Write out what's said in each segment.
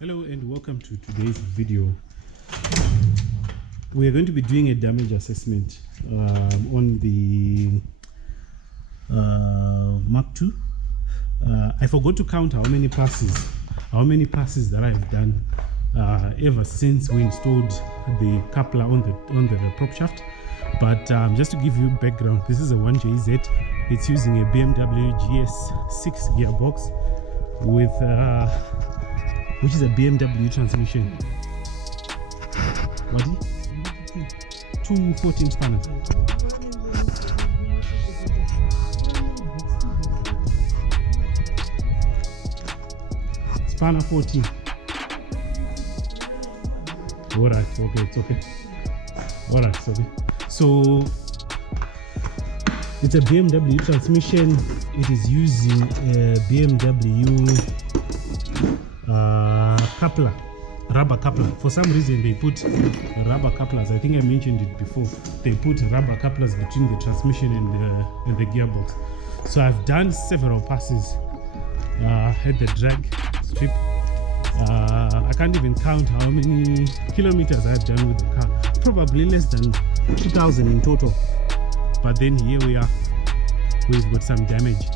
Hello and welcome to today's video. We are going to be doing a damage assessment on the Mark II. I forgot to count how many passes that I have done ever since we installed the coupler on the prop shaft. But just to give you background, this is a 1JZ. It's using a BMW GS6 gearbox with which is a BMW transmission. What? 214 spanner. Spanner 14. Alright, okay, it's okay. Alright, it's okay. So it's a BMW transmission. It is using a BMW coupler, rubber coupler. For some reason they put rubber couplers. I think I mentioned it before. They put rubber couplers between the transmission and the gearbox. So I've done several passes at the drag strip. I can't even count how many kilometers I've done with the car. Probably less than 2,000 in total. But then here we are. We've got some damage.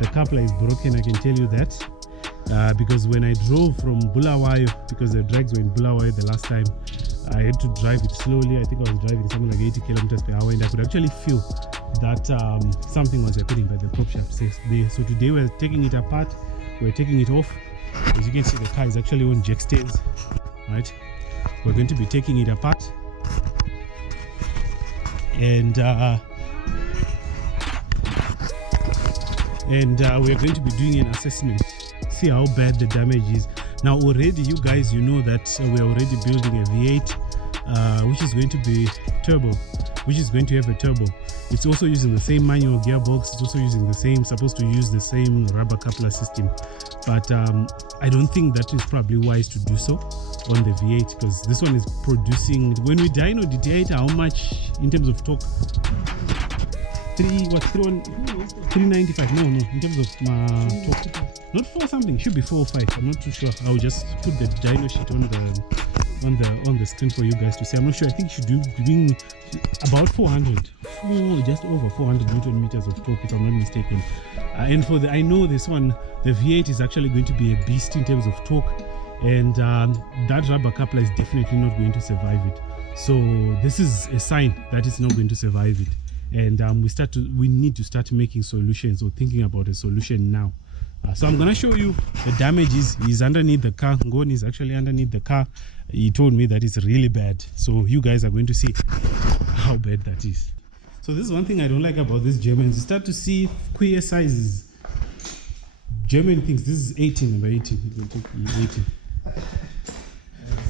The coupler is broken, I can tell you that, because when I drove from Bulawayo, because the drags were in Bulawayo the last time, I had to drive it slowly. I think I was driving something like 80 kilometers per hour, and I could actually feel that something was happening by the prop shaft. So today we're taking it apart, we're taking it off. As you can see, the car is actually on jack stands, right? We're going to be taking it apart, and we're going to be doing an assessment, see how bad the damage is. Now already, you guys, you know that we're already building a V8 which is going to be turbo, which is going to have a turbo. It's also using the same manual gearbox. It's also using the same, supposed to use the same rubber coupler system. But I don't think that is probably wise to do so on the V8, because this one is producing, when we dyno detail how much in terms of torque, 395, no, in terms of torque, not 4 something, should be 4 or 5, I'm not too sure. I'll just put the dyno sheet on the screen for you guys to see. I'm not sure. I think it should be doing about 400, just over 400 newton meters of torque, if I'm not mistaken. And for I know this one, the V8 is actually going to be a beast in terms of torque, and that rubber coupler is definitely not going to survive it. So this is a sign that it's not going to survive it. And we need to start making solutions, or thinking about a solution now. So I'm gonna show you the damage is underneath the car. Ngoni is actually underneath the car. He told me that it's really bad. So you guys are going to see how bad that is. So this is one thing I don't like about these Germans. You start to see queer sizes. German thinks this is 18 by 18. It will take 18.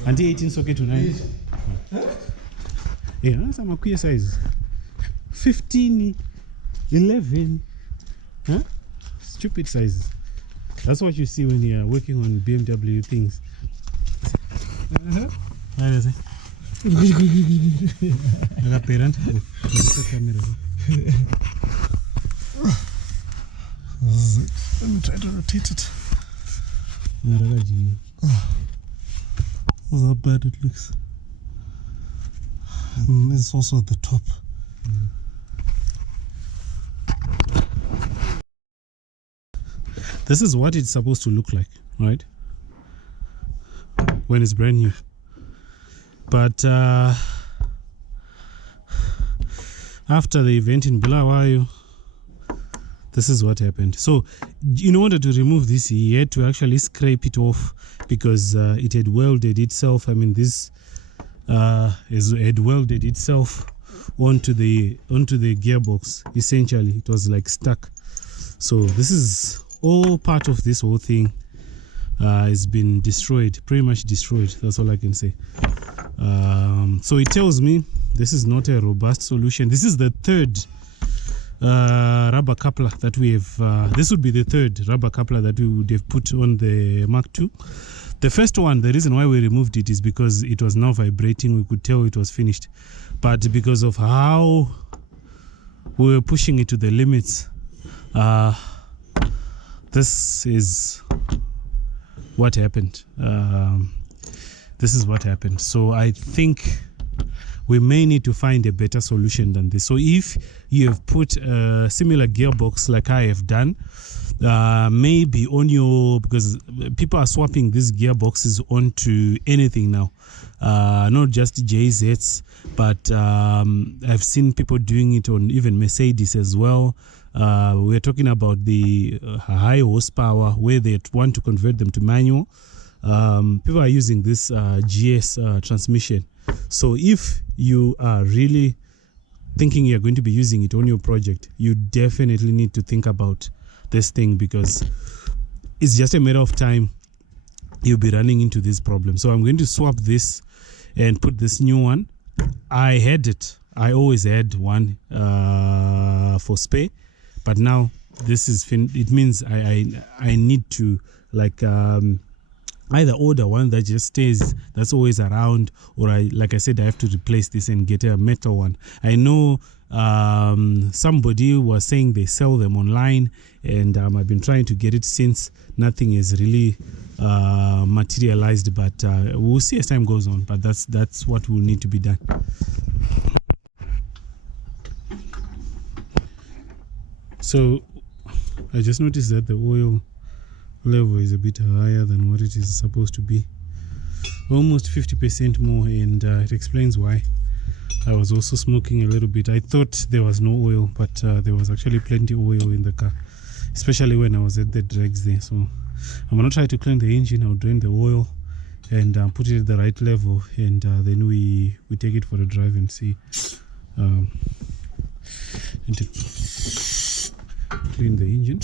Until 18 socket to 9. Yeah, some queer sizes. 15, 11, huh? Stupid sizes. That's what you see when you're working on BMW things. What is it? Let me try to rotate it. Oh, how bad it looks. And it's also at the top. This is what it's supposed to look like, right? When it's brand new. But after the event in Bulawayo, this is what happened. So in order to remove this, he had to actually scrape it off, because it had welded itself. I mean, this had welded itself onto the gearbox. Essentially, it was like stuck. So this is all part of this whole thing has been destroyed, pretty much destroyed. That's all I can say. So it tells me this is not a robust solution. This is the third rubber coupler that we have. This would be the third rubber coupler that we would have put on the Mark II. The first one, the reason why we removed it is because it was now vibrating. We could tell it was finished. But because of how we were pushing it to the limits, this is what happened. This is what happened. So I think we may need to find a better solution than this. So if you have put a similar gearbox like I have done, maybe on your, because people are swapping these gearboxes onto anything now, not just JZs, but I've seen people doing it on even Mercedes as well. We're talking about the high horsepower where they want to convert them to manual. People are using this GS transmission. So if you are really thinking you're going to be using it on your project, you definitely need to think about this thing, because it's just a matter of time you'll be running into this problem. So I'm going to swap this and put this new one. I had it. I always had one for spare, but now this is it means I need to like either order one that just stays, that's always around, or like I said, I have to replace this and get a metal one. I know somebody was saying they sell them online, and I've been trying to get it since. Nothing is really materialized, but we'll see as time goes on. But that's what will need to be done. So I just noticed that the oil level is a bit higher than what it is supposed to be, almost 50% more, and it explains why. I was also smoking a little bit. I thought there was no oil, but there was actually plenty of oil in the car, especially when I was at the drags there. So I'm gonna try to clean the engine. I'll drain the oil and put it at the right level, and then we take it for a drive and see. Need to clean the engine.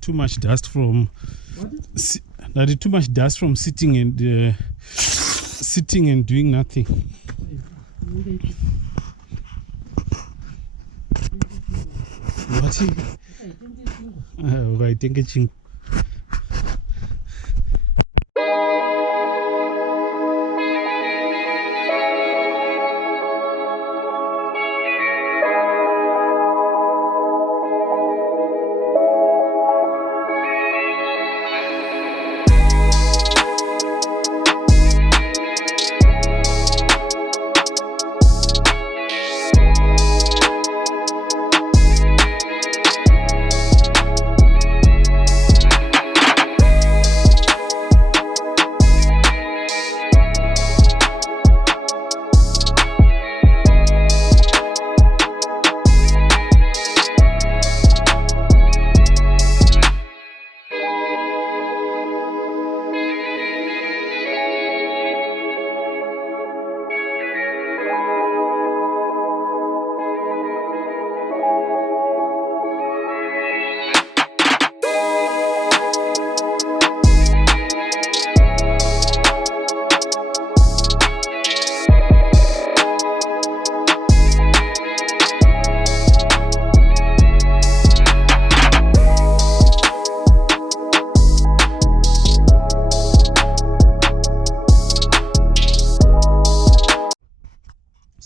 Too much dust from too much dust from sitting and doing nothing. What? I think it's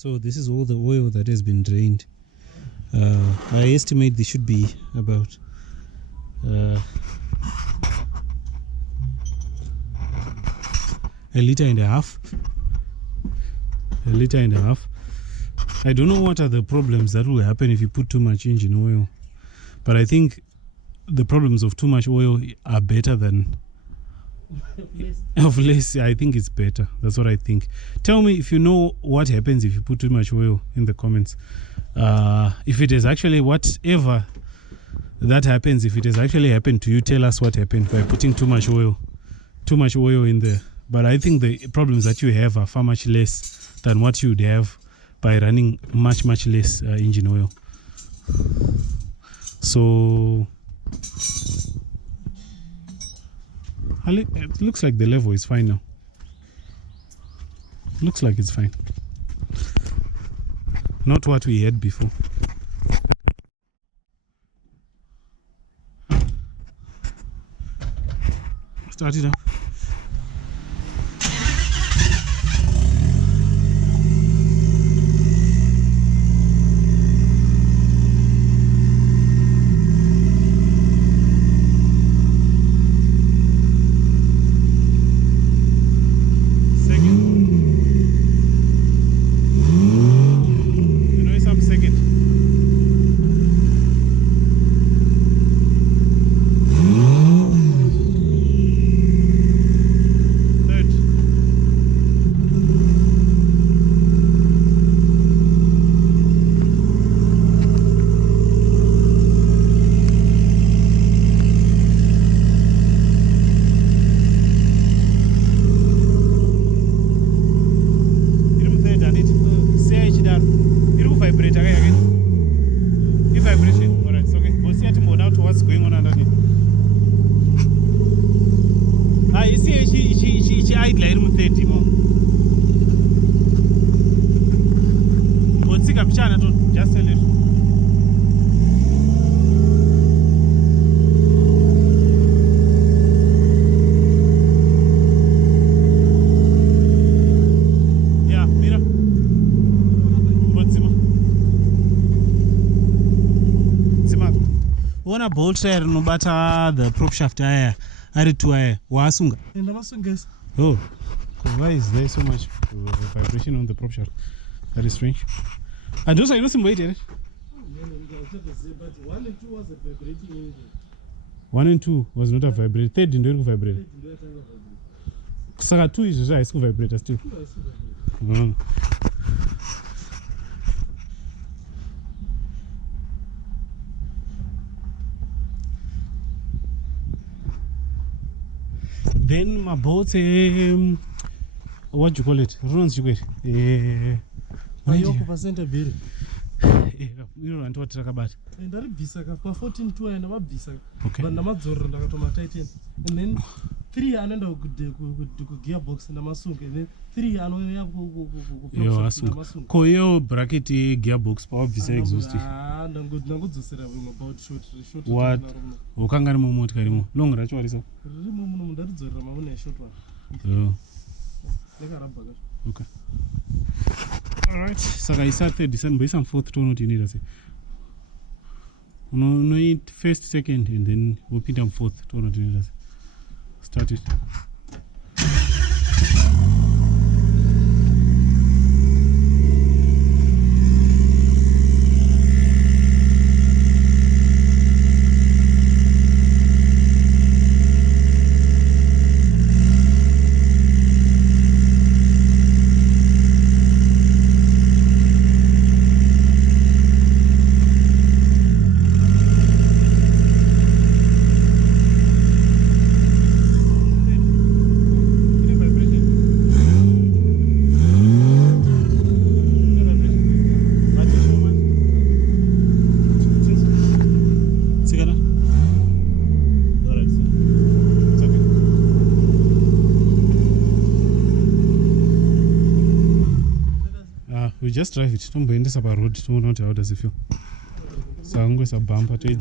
So this is all the oil that has been drained. I estimate this should be about a liter and a half. I don't know what are the problems that will happen if you put too much engine oil, but I think the problems of too much oil are better than of less. I think it's better. That's what I think. Tell me if you know what happens if you put too much oil in the comments. If it is actually whatever that happens, if it has actually happened to you, tell us what happened by putting too much oil in there. But I think the problems that you have are far much less than what you would have by running much less engine oil. So It looks like the level is fine now. Looks like it's fine. Not what we had before. Start it up. Just a little. Yeah, mira. One bolt tire no bata the prop shaft aya ari to aya wasunga. And amasunga. Oh. Why is there so much vibration on the prop shaft? That is strange. And those are nothing waiting. 1 and 2 was not a vibrator. 3 didn't vibrate. Saga 2 is a school vibrator still. Then my boat, what do you call it? Runs you get. You don't want to talk about. And that is 14 2 and about Bisa. Okay. But Namazor and Titan. And then 3 another good gearbox and a Masuk. And then 3 another Koyo bracket gearbox power Bisa exhaustive. And I'm good to say about short. What? Okanga moment Karimo. Long range, what is it? That's a short one. Okay. Alright, so I started December some 4th tone you need to say. No, it first, second, and then we'll put them 4th tone you need to say. Start it. We just drive it. Don't bend this up a road. Don't know how does it feel. So I'm going to bump at it.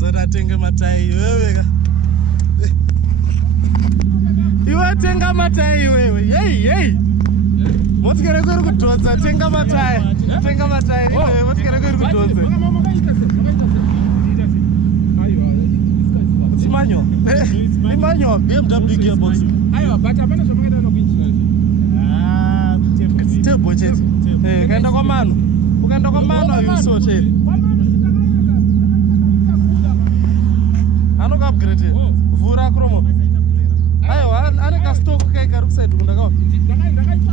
Zora tenga matai wewe ka. Iwe tenga matai wewe. Hey. Motikere kuri kudonza tenga matai. Tenga matai. Motikere kuri kudonza. Simanyo. Simanyo BMW gearbox. Ayo, but apana zvamakaita nokuinjina. Stable chete. Kaenda kwa mano. Ukaenda kwa mano ayuso chete. Anoka upgrade. Vura kromo. Ayo, ane ka stock kai kari kuside kundakawa.